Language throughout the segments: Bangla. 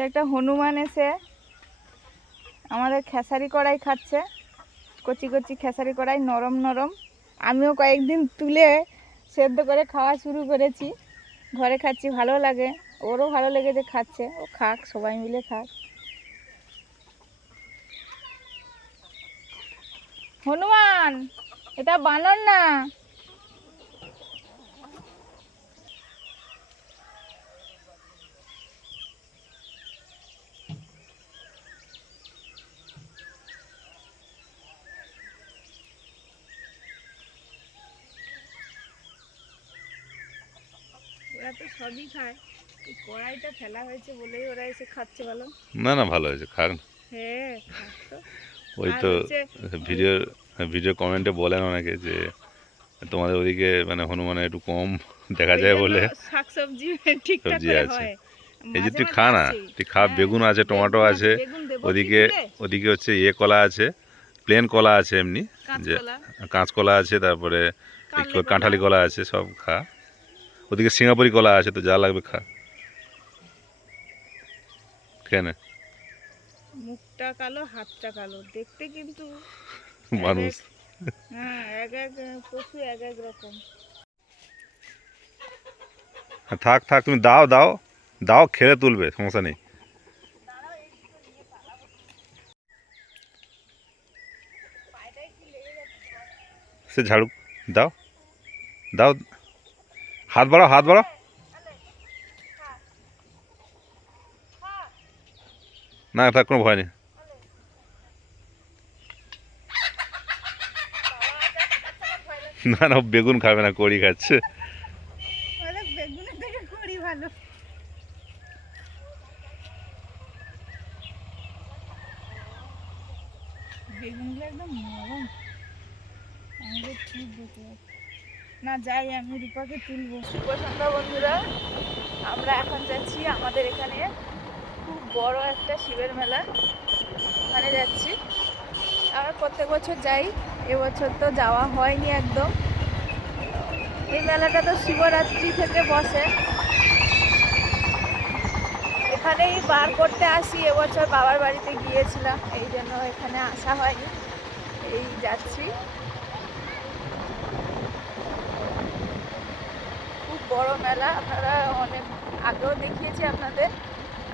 একটা হনুমান এসে আমাদের খেসারি কড়াই খাচ্ছে, কচি কচি খেসারি কড়াই, নরম নরম। আমিও কয়েকদিন তুলে সেদ্ধ করে খাওয়া শুরু করেছি, ঘরে খাচ্ছি, ভালো লাগে, ওরও ভালো লেগেছে খাচ্ছে। ও খাক, সবাই মিলে খাক। হনুমান, এটা বানর না। ওরা তো সবই খায়, এই কড়াইটা ফেলা হয়েছে বলেই ওরা এসে খাচ্ছে। বলো না না, ভালো হয়েছে, খান। হ্যাঁ, ওই তো ভিডিও কমেন্টে বলেন অনেকে যে তোমাদের ওদিকে মানে হনুমানের একটু কম দেখা যায় বলে শাকসবজি ঠিকঠাক সবজি করে আছে। হয়। এই যে তুই খা না, তুই খা। বেগুন আছে, টমেটো আছে, ওদিকে ওদিকে হচ্ছে কলা আছে, প্লেন কলা আছে, এমনি যে কাঁচকলা আছে, তারপরে কাঁঠালি কলা আছে, সব খা। ওদিকে সিঙ্গাপুরি কলা আছে, তো যা লাগবে খা। কেন মুখটা কালো, হাতটা কালো, দেখতে কিন্তু মানুষ। হ্যাঁ, এক এক পশু এক এক রকম। থাক থাক, তুমি দাও দাও দাও, খেলে তুলবে, সমস্যা নেই। সে ঝাড়ু দাও দাও, হাত বাড়াও, হাত বাড়াও। না থাক, কোনো ভয় নেই। না না, বেগুন খাবে না, কড়ি খাচ্ছে। বেগুনের থেকে কড়ি ভালো। বেগুনগুলো একদম নরম, আমাদের ঠিক দেখে না। যাই, আমি রূপাকে তুলবো। শুভ সন্ধ্যা বন্ধুরা, আমরা এখন যাচ্ছি আমাদের এখানে খুব বড় একটা শিবের মেলা, ওখানে যাচ্ছি। আমরা প্রত্যেক বছর যাই, এবছর তো যাওয়া হয়নি একদম। এই মেলাটা তো শিবরাত্রি থেকে বসে, এখানেই বার করতে আসি। এবছর বাবার বাড়িতে গিয়েছিলাম, এই জন্য এখানে আসা হয়নি। এই যাচ্ছি, খুব বড় মেলা। আপনারা অনেক আগেও দেখিয়েছি আপনাদের,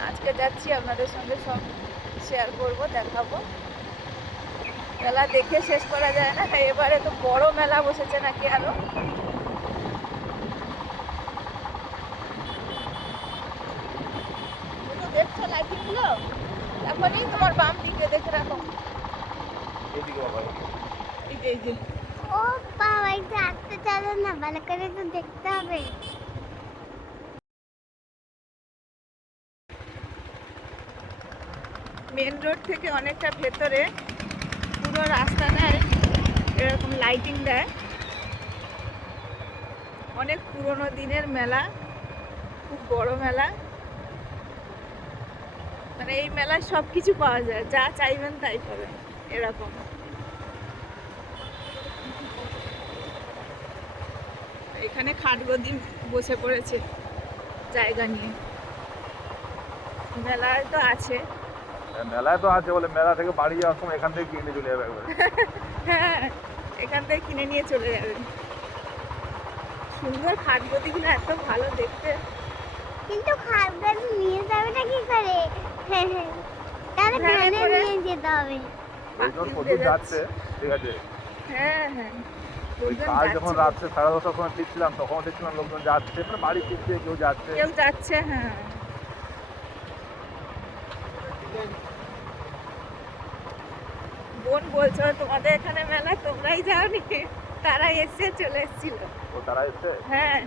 আজকে যাচ্ছি, আপনাদের সঙ্গে সব শেয়ার করব, দেখাবো। মেলা দেখে শেষ করা যায় না, এবারে তো বড় মেলা বসেছে নাকি আরো। দেখছো লাইটিং গুলো? এখনই তোমার বাম দিকে দেখে রাখো। এই যে ও বাবা, একটু আসতে চলো না, ভালো করে তো দেখতে হবে। মেন রোড থেকে অনেকটা ভেতরে, পুরো রাস্তাটায় এরকম লাইটিং দেয়। অনেক পুরনো দিনের মেলা, খুব বড় মেলা। মানে এই মেলায় সব কিছু পাওয়া যায়, যা চাইবেন তাই পাবেন এরকম। এখানে খাটগদি বসে পড়েছে জায়গা নিয়ে। মেলায় তো আছে, মেলায় তো আছে বলে মেলা থেকে বাড়ি যাওয়ার সময় এখান থেকে কিনে চলে যাবে একবারে। হ্যাঁ, এখান থেকে কিনে নিয়ে চলে যাবেন। সুন্দর খাটগদিগুলো, এত ভালো দেখতে। কিন্তু খাটগদি নিয়ে যাবে না কি করে? তাহলে ভ্যানে নিয়ে যেতে হবে। লোকজন প্রচুর যাচ্ছে, ঠিক আছে। হ্যাঁ হ্যাঁ, ওই কাল যখন রাত্রে 10:30টার সময় ফিরছিলাম, তখন দেখছিলাম লোকজন যাচ্ছে, মানে বাড়ি ফিরছে, কেউ যাচ্ছে। হ্যাঁ। বোন বলছো তোমাদের এখানে মেলা, তোমরাই যাওনি? তারা এসে চলে এসেছিল। ও, তারা এসছে? হ্যাঁ,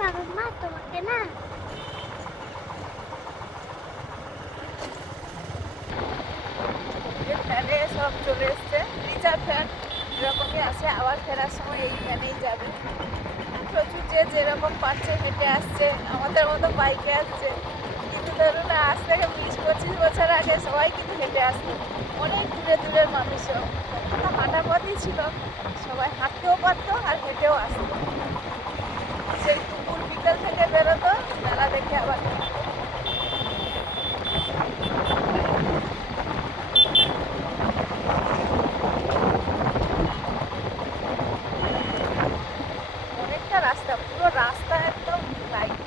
বাবা মা তোমাকে না ফ্যানে সব চলে এসছে, রিজার্ভ ফ্যান এরকমই আছে। আবার ফেরার সময় এই ফ্যানেই যাবে। প্রচুর যে যেরকম পাচ্ছে হেঁটে আসছে, আমাদের মতো বাইকে আসছে, কিন্তু ধরুন আজ থেকে 20-25 বছর আগে সবাই কিন্তু হেঁটে আসতো, অনেক দূরে দূরের মানুষও হাঁটা পথই ছিল, সবাই হাঁটতেও পারতো আর হেঁটেও আসতো। সেই দুপুর বিকেল থেকে বেরোতো মেলা দেখে আবার অনেকটা রাস্তা, পুরো রাস্তা একদম লাইট,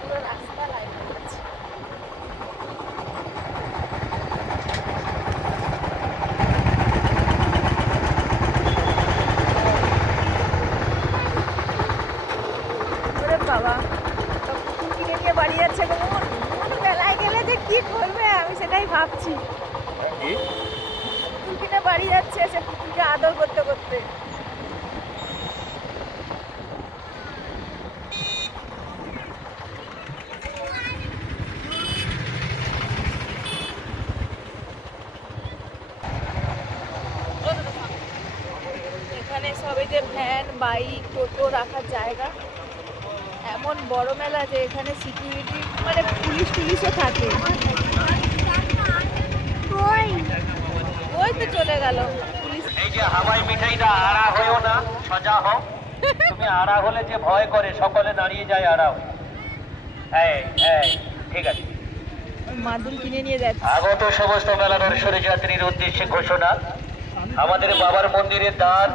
পুরো রাস্তা লাইট আছে। ওরে বাবা, তো পুতুল কিনে নিয়ে বাড়ি যাচ্ছে গো মন। মন মেলায় গেলে যে কি করবে আমি সেটাই ভাবছি। পুতুল কিনে বাড়ি যাচ্ছে, সে পুতুলকে আদর করতে করতে। এখানে সবে যে ভ্যান, বাইক, টোটো রাখার জায়গা, এমন বড় মেলা যে এখানে সিকিউরিটি মানে পুলিশ টুলিশও থাকে। কই ওই তো চলে গেল পুলিশ। এই যে হাওয়াই মিঠাইটা আড়া হয়েও না, সোজা হও। তুমি আড়া হলে যে ভয় করে সকলে দাঁড়িয়ে যায় আড়া হয়ে। এই এই ঠিক আছে। মাদুল কিনে নিয়ে যাচ্ছে। আগত সমস্ত মেলা দর্শনী যাত্রীর উদ্দেশ্যে ঘোষণা, আমাদের বাবার মন্দিরের দ্বার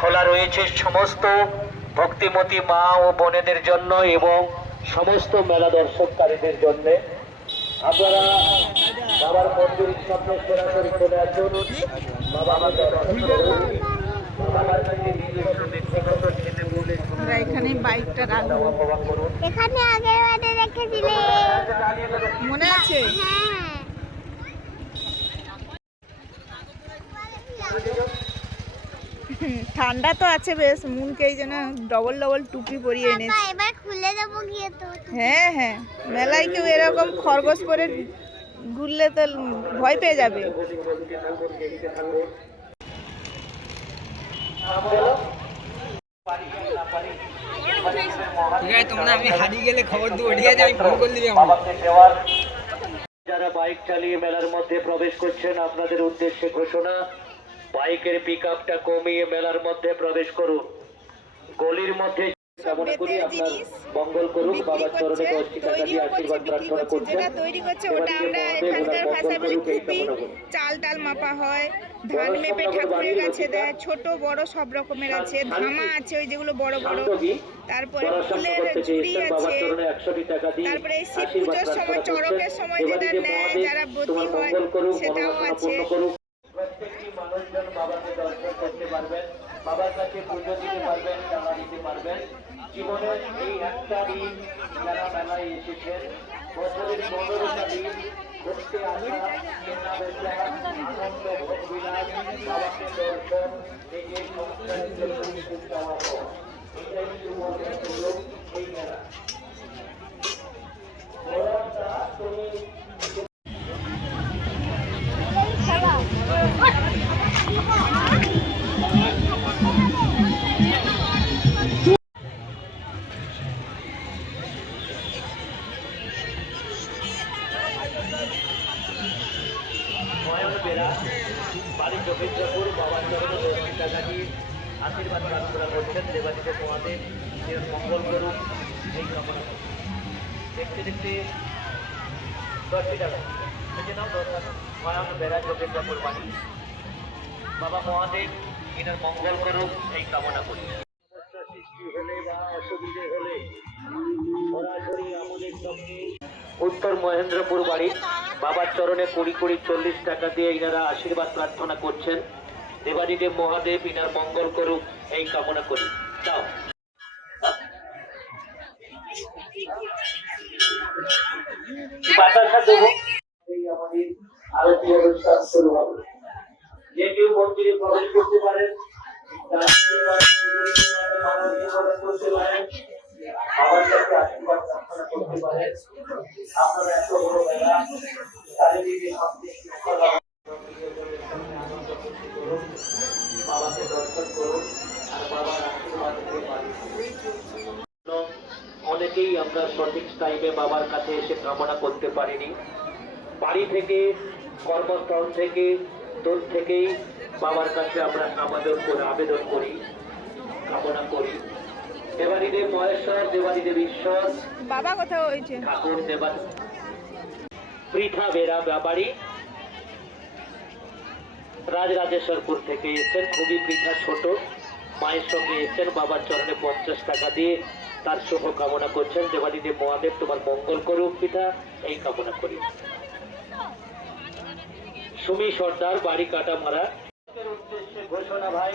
খোলা রয়েছে সমস্ত ভক্তিমতী মা ও বোনেদের জন্য এবং সমস্ত মেলা দর্শককারীদের জন্য। আপনারা বাবার মন্দিরের সামনে সরাসরি চলে আসুন। বাবার দর্শন করুন। বাবার কাছে নিজস্ব ব্যক্তিগত খেতে বলে আমরা এখানে বাইকটা রাখবো, উপভোগ করুন। এখানে আগের বারে রেখেছিলে? মনে আছে? হ্যাঁ। ঠান্ডা তো আছে বেশ, মুনকে এই জন্য ডবল ডবল টুপি পরিয়ে বাবা, এনেছি। এবার খুলে দেবো গিয়ে তো। হ্যাঁ হ্যাঁ, মেলায় কেউ এরকম খরগোশ পরে ঘুরলে তো ভয় পেয়ে যাবে। তোমরা আমি হারিয়ে গেলে খবর দেবো, ঠিক আছে? আমি ফোন করে দিবি আমাকে। বাবাকে দেওয়ার যারা বাইক চালিয়ে মেলার মধ্যে প্রবেশ করছেন আপনাদের উদ্দেশ্যে ঘোষণা, বাইকের পিকআপটা কমিয়ে মেলার মধ্যে প্রবেশ করুন। গলির মধ্যে কামনা করি আপনার মঙ্গল করুক। বাবার চরণে 10 টাকা দিয়ে আশীর্বাদ প্রার্থনা করছেন। যেটা তৈরি করছে ওটা আমরা এখানকার ভাষায় বলি কুপি। চাল টাল মাপা হয়, ধান মেপে ঠাকুরের কাছে দেয়, ছোট বড় সব রকমের আছে, ধামা আছে ওই যেগুলো বড় বড়, তারপরে ফুলের ঝুড়ি আছে, তারপরে এই শিব পুজোর সময় চড়কের সময় যেটা নেয় যারা ব্রতী হয় সেটাও আছে। প্রত্যেকটি মানুষজন বাবাকে দর্শন করতে পারবেন, বাবার কাছে পুজো দিতে পারবেন, টাকা দিতে পারবেন। জীবনের এই একটা দিন যারা মেলায় এসেছেন, বছরের 15টা দিন ঘুরতে আসা, কেনা বেচা, আনন্দ ভোগ বিলাস, বাবাকে দর্শন, নিজের সংসারের জন্য কিছু চাওয়া হয়। এটাই জীবনের সুযোগ, এই মেলা। ওরা তুমি বাড়ির জগিন্দ্রপুর বাবার চরণে 10 টাকা দিয়ে আশীর্বাদ প্রার্থনা করছেন। দেবাদিদেব মহাদেব মঙ্গল করুক এই কামনা করছেন। দেখতে দেখতে 10 টাকা দেখে নাও, 10 টাকা স্বয়ং বেড়া জগিন্দ্রপুর বাড়ি বাবা মহাদেব এনার মঙ্গল করুক এই কামনা করি। সমস্যা সৃষ্টি হলে বা অসুবিধে হলে সরাসরি আমাদের সঙ্গে উত্তর মহেন্দ্রপুর বাড়ি বাবার চরণে 20 টাকা দিয়ে ইনারা আশীর্বাদ প্রার্থনা করছেন। দেবাদিদেব মহাদেব ইনার মঙ্গল করুক এই কামনা করি। যাও বাতাসা দেবো, এই আমাদের আরতি অনুষ্ঠান শুরু হবে। যে কেউ মন্দিরে প্রবেশ করতে পারেন, করতে পারেন, আমার কাছে আশীর্বাদ প্রার্থনা করতে পারেন। আপনারা এত বড় মেলা চারিদিকে বাবাকে দর্শন করুন আর বাবার আশীর্বাদ নিতে পারেন। অনেক অনেকেই আমরা সঠিক টাইমে বাবার কাছে এসে কামনা করতে পারিনি। বাড়ি থেকে, কর্মস্থল থেকে, দূর থেকেই বাবার কাছে আমরা আবেদন করি, কামনা করি। দেবাদিদেব মহেশ্বর, দেবাদিদেব ঈশ্বর, বাবা কোথাও হয়েছে ঠাকুর দেবা পৃথা বেরা ব্যাপারী রাজরাজেশ্বরপুর থেকে এসেছেন। খুবই পৃথা ছোট, মায়ের সঙ্গে এসেছেন, বাবার চরণে 50 টাকা দিয়ে তার শুভ কামনা করছেন। দেবাদিদেব মহাদেব তোমার মঙ্গল করুক পিতা, এই কামনা করি। সুমি সর্দার, বাড়ি কাটামারা। উদ্দেশ্যে ঘোষণা ভাই,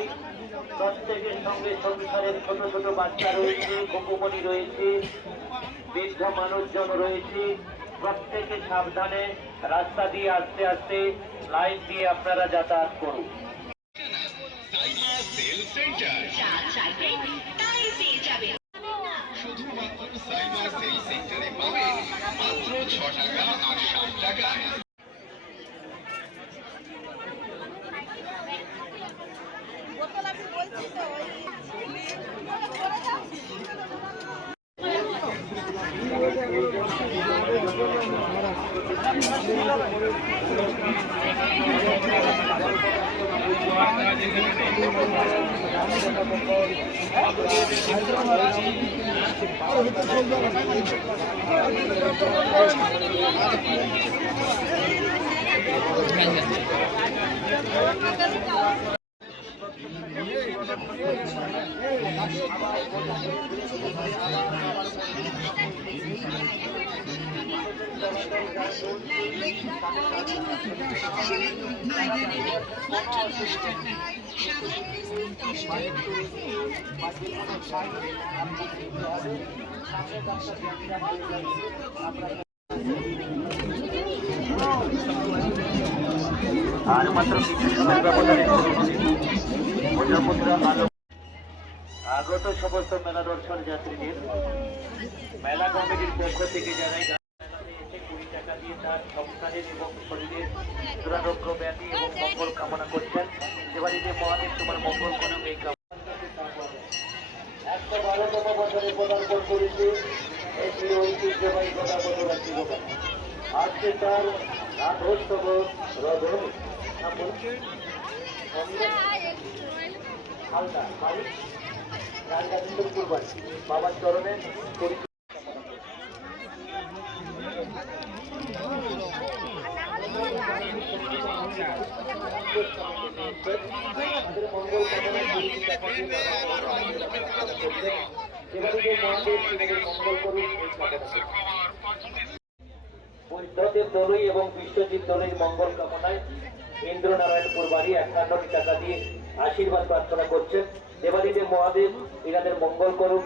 প্রত্যেকের সঙ্গে সংসারের ছোট ছোট বাচ্চা রয়েছে, গোপমণি রয়েছে, বৃদ্ধ মানুষজন রয়েছে। প্রত্যেকে সাবধানে রাস্তা দিয়ে আস্তে আস্তে লাইন দিয়ে আপনারা যাতায়াত করুন। আর মাত্র কিছু সময় ব্যবধানে আগত সমস্ত মেলা দর্শন যাত্রীদের মেলা কমিটির পক্ষ থেকে জানাই এসে 20 টাকা দিয়ে তার সংসারের এবং শরীরের দুরারোগ্য ব্যাধি এবং মঙ্গল কামনা করছেন। দেবাদিদেব মহাদেব তোমার মঙ্গল করুক, এই কামনা। 112তম বছরে পদার্পণ করেছে একটি ঐতিহ্যবাহী গদাপদ রাজ্য দোকান। আজকে তার রাধোৎসব রজনী হালকা বাড়ি রাজগাজীপুর বাড়ি বাবার চরণে বুদ্ধদেব দলুই এবং বিশ্বজিৎ দলুই মঙ্গল কামনায় ইন্দ্রনারায়ণপুর বাড়ি 51 টাকা দিয়ে আশীর্বাদ প্রার্থনা করছেন। দেবাদিদেব মহাদেব এনাদের মঙ্গল করুন।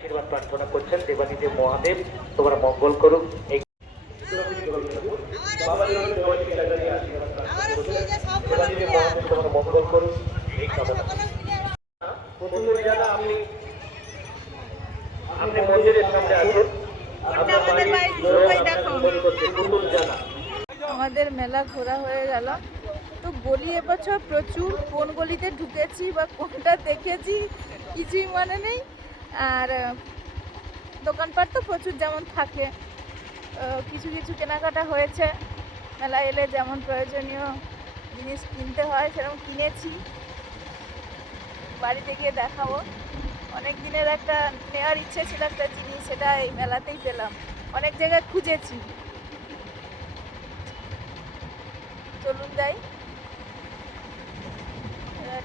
আশীর্বাদ প্রার্থনা করছেন। দেবাদিদেব মহাদেব তোমার মঙ্গল করুক। দেবাদিদেব মহাদেব তোমার মঙ্গল করুক, এই কামনা। আপনি মন্দিরের সামনে আসুন। আমাদের মেলা ঘোরা হয়ে গেল। তো গলি এবছর প্রচুর, কোন গলিতে ঢুকেছি বা কোনটা দেখেছি কিছুই মনে নেই। আর দোকানপাট তো প্রচুর যেমন থাকে, কিছু কিছু কেনাকাটা হয়েছে। মেলা এলে যেমন প্রয়োজনীয় জিনিস কিনতে হয় সেরকম কিনেছি, বাড়িতে গিয়ে দেখাবো। অনেক দিনের একটা নেওয়ার ইচ্ছে ছিল একটা জিনিস, সেটা এই মেলাতেই পেলাম। অনেক জায়গায় খুঁজেছি। চলুন যাই।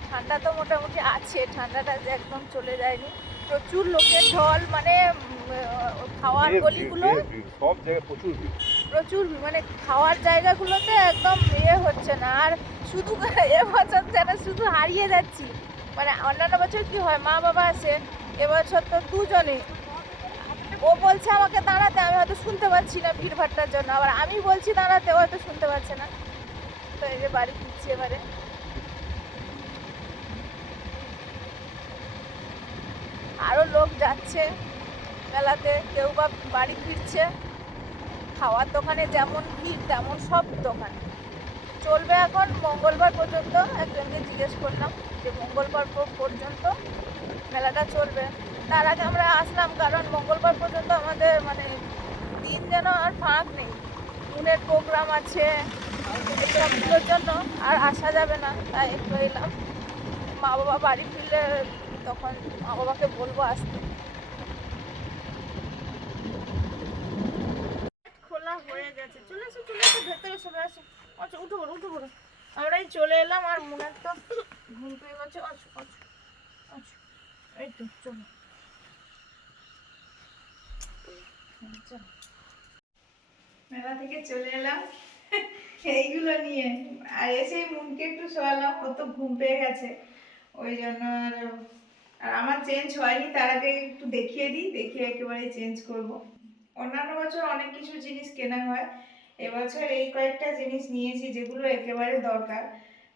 ঠান্ডা তো মোটামুটি আছে, ঠান্ডাটা যে একদম চলে যায়নি। প্রচুর লোকের ঢল, মানে খাওয়ার গলিগুলো সব জায়গায় প্রচুর প্রচুর মানে খাওয়ার জায়গাগুলোতে একদম হচ্ছে না। আর শুধু এবছর যেন শুধু হারিয়ে যাচ্ছি। মানে অন্যান্য বছর কি হয়, মা বাবা আসে, এবছর তো দুজনে। ও বলছে আমাকে দাঁড়াতে, আমি হয়তো শুনতে পাচ্ছি না ভিড়ভাট্টার জন্য, আবার আমি বলছি দাঁড়াতে, ও হয়তো শুনতে পাচ্ছে না। তো এই যে বাড়ি ফিরছি এবারে। আরো লোক যাচ্ছে মেলাতে, কেউ বা বাড়ি ফিরছে। খাওয়ার দোকানে যেমন ভিড় তেমন সব দোকান চলবে এখন মঙ্গলবার পর্যন্ত। একজনকে জিজ্ঞেস করলাম যে মঙ্গলবার পর্যন্ত মেলাটা চলবে। তার আগে আমরা আসলাম, কারণ মঙ্গলবার পর্যন্ত আমাদের মানে দিন যেন আর ফাঁক নেই। মুনের প্রোগ্রাম আছে, এইসবগুলোর জন্য আর আসা যাবে না, তাই একটু এলাম। মা বাবা বাড়ি ফিরলে তখন মা বাবাকে বলবো আসতে। খোলা হয়ে গেছে, চলে এসো ভেতরে চলে আসো। আচ্ছা উঠো বলো। আমরাই চলে এলাম, আর মুনের তো ঘুম পেয়ে গেছে। এই তো চলো। মেলা থেকে চলে এলাম এইগুলো নিয়ে, আর এসে মুনকে একটু শোয়ালাম, ও তো ঘুম পেয়ে গেছে ওই জন্য। আর আমার চেঞ্জ হয়নি, তার আগে একটু দেখিয়ে দিই, দেখিয়ে একেবারে চেঞ্জ করব। অন্যান্য বছর অনেক কিছু জিনিস কেনা হয়, এবছর এই কয়েকটা জিনিস নিয়েছি যেগুলো একেবারে দরকার।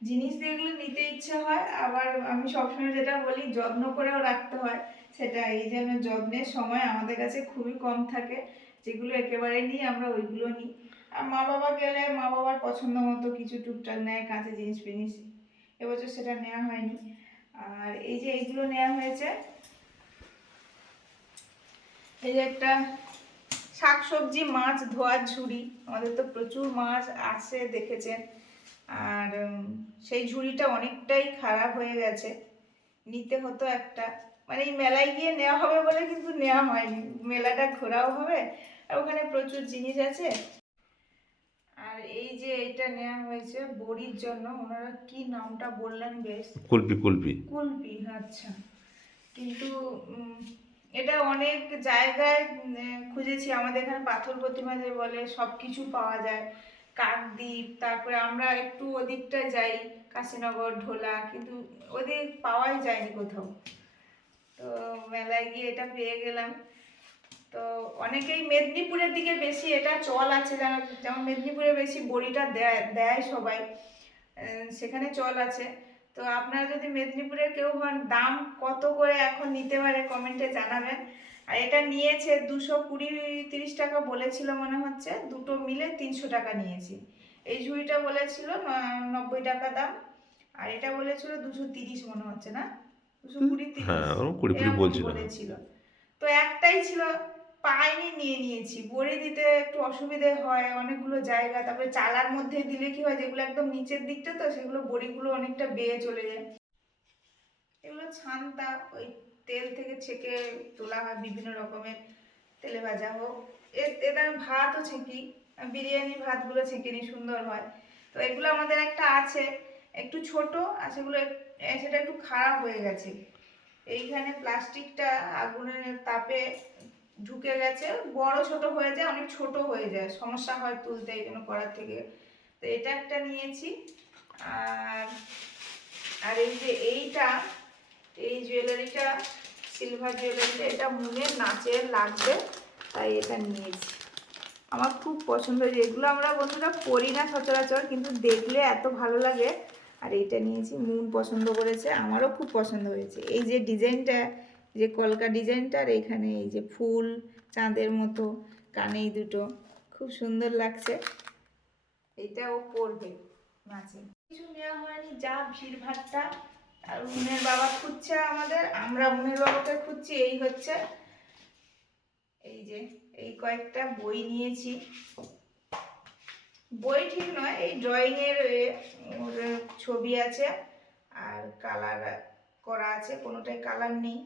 জিনিস যেগুলো নিতে ইচ্ছে হয়, আবার আমি সবসময় যেটা বলি যত্ন করেও রাখতে হয়, সেটা এই যেন যত্নের সময় আমাদের কাছে খুবই কম থাকে। যেগুলো একেবারে নিই আমরা ওইগুলো নিই। আর মা বাবা গেলে মা বাবার পছন্দ মতো কিছু টুকটাক নেয়, কাঁচে জিনিস ফিনিস। এবছর সেটা নেওয়া হয়নি। আর এই যে এইগুলো নেওয়া হয়েছে, এই যে একটা শাকসবজি মাছ ধোয়ার ঝুড়ি। আমাদের তো প্রচুর মাছ আসে দেখেছেন, আর সেই ঝুড়িটা অনেকটাই খারাপ হয়ে গেছে, নিতে হতো একটা। মানে এই মেলায় গিয়ে নেওয়া হবে বলে কিন্তু নেওয়া হয়নি, মেলাটা ঘোরাও হবে আর ওখানে প্রচুর জিনিস আছে। আর এই যে এইটা নেওয়া হয়েছে বড়ির জন্য, ওনারা কি নামটা বললেন বেশ, কুলপি। আচ্ছা, কিন্তু এটা অনেক জায়গায় খুঁজেছি, আমাদের এখানে পাথর প্রতিমা যে বলে সব কিছু পাওয়া যায়, কাকদ্বীপ, তারপরে আমরা একটু ওদিকটা যাই কাশীনগর, ঢোলা, কিন্তু ওদিক পাওয়াই যায়নি কোথাও। তো মেলায় গিয়ে এটা পেয়ে গেলাম। তো অনেকেই মেদিনীপুরের দিকে বেশি এটা চল আছে, যেমন মেদিনীপুরে বেশি বড়িটা দেয় সবাই, সেখানে চল আছে। তো আপনারা যদি মেদিনীপুরের কেউ হন, দাম কত করে এখন নিতে পারে কমেন্টে জানাবেন। আর এটা নিয়েছে 220-30 টাকা বলেছিল মনে হচ্ছে, দুটো মিলে 300 টাকা নিয়েছি। এই ঝুড়িটা বলেছিল 90 টাকা দাম, আর এটা বলেছিল 230 মনে হচ্ছে, না 220-30 এরকম বলেছিল। তো একটাই ছিল, পাইনি, নিয়ে নিয়েছি। বড়ি দিতে একটু অসুবিধে হয়, অনেকগুলো জায়গা, তারপরে চালার মধ্যে দিলে কি হয়, যেগুলো একদম নিচের দিকটা, তো সেগুলো বড়িগুলো অনেকটা বেয়ে চলে যায়। এগুলো ছানতা, ওই তেল থেকে ছেঁকে তোলা হয়, বিভিন্ন রকমের তেলে ভাজা হোক। এতে আমি ভাতও ছেঁকি, বিরিয়ানি ভাতগুলো ছেঁকে নিই, সুন্দর হয়। তো এগুলো আমাদের একটা আছে একটু ছোট, আর সেগুলো সেটা একটু খারাপ হয়ে গেছে। এইখানে প্লাস্টিকটা আগুনের তাপে ঢুকে গেছে, বড় ছোট হয়ে যায়, অনেক ছোট হয়ে যায়, সমস্যা হয় তুলতে, এই জন্য করার থেকে। তো এটা একটা নিয়েছি। আর এই যে এইটা, এই জুয়েলারিটা, সিলভার জুয়েলারিটা, এটা মুনের নাচে লাগবে, তাই এটা নিয়েছি। আমার খুব পছন্দ হয়েছে, এগুলো আমরা বন্ধুরা পরি না সচরাচর, কিন্তু দেখলে এত ভালো লাগে। আর এইটা নিয়েছি, মুন পছন্দ করেছে, আমারও খুব পছন্দ হয়েছে। এই যে ডিজাইনটা, যে কলকা ডিজাইনটা, আর এইখানে এই যে ফুল চাঁদের মতো কানেই দুটো, খুব সুন্দর লাগছে। এইটাও পরবে নাচে। কিছু নেওয়া হয়নি, যা ভিড় ভাট্টা। আর মুনের বাবা খুঁজছে আমাদের, আমরা মুনের বাবাকে খুঁজছি, এই হচ্ছে। এই যে এই কয়েকটা বই নিয়েছি, বই ঠিক নয়, এই ড্রয়িংয়ের ওর ছবি আছে আর কালার করা আছে, কোনোটাই কালার নেই।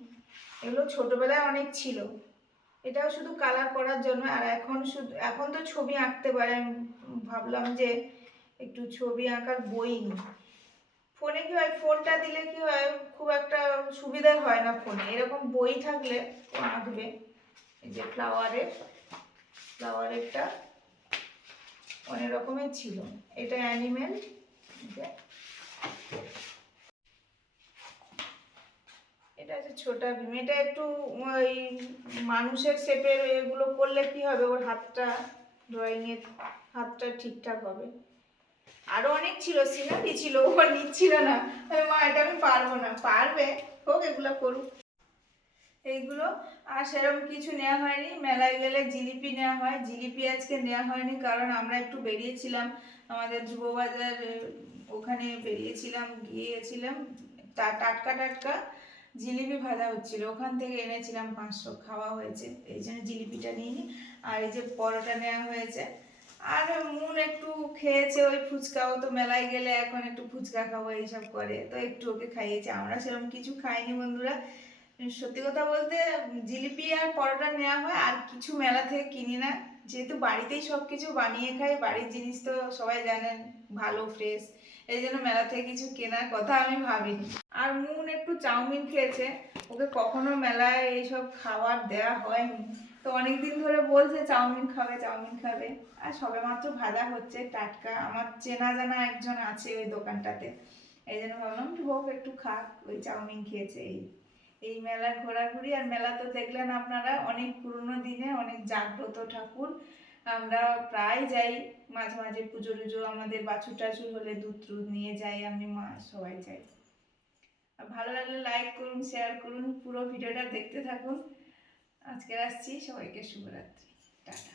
এগুলো ছোটোবেলায় অনেক ছিল, এটাও শুধু কালার করার জন্য। আর এখন তো ছবি আঁকতে পারে, আমি ভাবলাম যে একটু ছবি আঁকার বই নিই। ফোনে কি হয়, ফোনটা দিলে কি হয় খুব একটা সুবিধা হয় না ফোনে, এরকম বই থাকলে ও আঁকবে। এই যে ফ্লাওয়ারেরটা অনেক রকমের ছিল, এটা অ্যানিমেল। এটা হচ্ছে ছোটা ভীম, এটা একটু ওই মানুষের শেপের এগুলো করলে কি হবে, ওর হাতটা ড্রয়িংয়ের হাতটা ঠিকঠাক হবে। আরো অনেক ছিল, সিনারি ছিল, ও নিচ্ছিল না, মা এটা আমি পারবো না। পারবে, হোক, এগুলো করুক। এইগুলো আর সেরকম কিছু নেওয়া হয়নি। মেলায় গেলে জিলিপি নেওয়া হয়, জিলিপি আজকে নেওয়া হয়নি কারণ আমরা একটু বেরিয়েছিলাম আমাদের যুববাজার, ওখানে বেরিয়েছিলাম, গিয়েছিলাম টাটকা টাটকা জিলিপি ভাজা হচ্ছিল, ওখান থেকে এনেছিলাম 500, খাওয়া হয়েছে, এই জন্য জিলিপিটা নিইনি। আর এই যে পরোটা নেওয়া হয়েছে। আর মুন একটু খেয়েছে ওই ফুচকা, ও তো মেলায় গেলে এখন একটু ফুচকা খাবো এইসব করে, তো একটু ওকে খাইয়েছে। আমরা সেরকম কিছু খাইনি বন্ধুরা। সত্যি কথা বলতে জিলিপি আর পরোটা নেওয়া হয়, আর কিছু মেলা থেকে কিনি না, যেহেতু বাড়িতেই সব কিছু বানিয়ে খাই, বাড়ির জিনিস তো সবাই জানেন ভালো, ফ্রেশ, এই জন্য মেলা থেকে কিছু কেনার কথা আমি ভাবিনি। আর মুন একটু চাউমিন খেয়েছে, ওকে কখনো মেলায় এইসব খাবার দেওয়া হয়নি, তো অনেকদিন ধরে বলছে চাউমিন খাবে চাউমিন খাবে। আর সবেমাত্র ভাজা হচ্ছে টাটকা, আমার চেনা জানা একজন আছে ওই দোকানটাতে, এই জন্য ভাবলাম হোক একটু খাক, ওই চাউমিন খেয়েছে। এই মেলার ঘোরাঘুরি। আর মেলা তো দেখলেন আপনারা, অনেক পুরনো দিনে অনেক জাগ্রত ঠাকুর, আমরা প্রায় যাই, মাঝে মাঝে পুজো টুজো আমাদের বাছুর টাছুর হলে দুধ টুধ নিয়ে যাই, আমি মা সবাই যাই। আর ভালো লাগলে লাইক করুন, শেয়ার করুন, পুরো ভিডিওটা দেখতে থাকুন। আজকে আসছি, সবাইকে শুভরাত্রি, টাটা।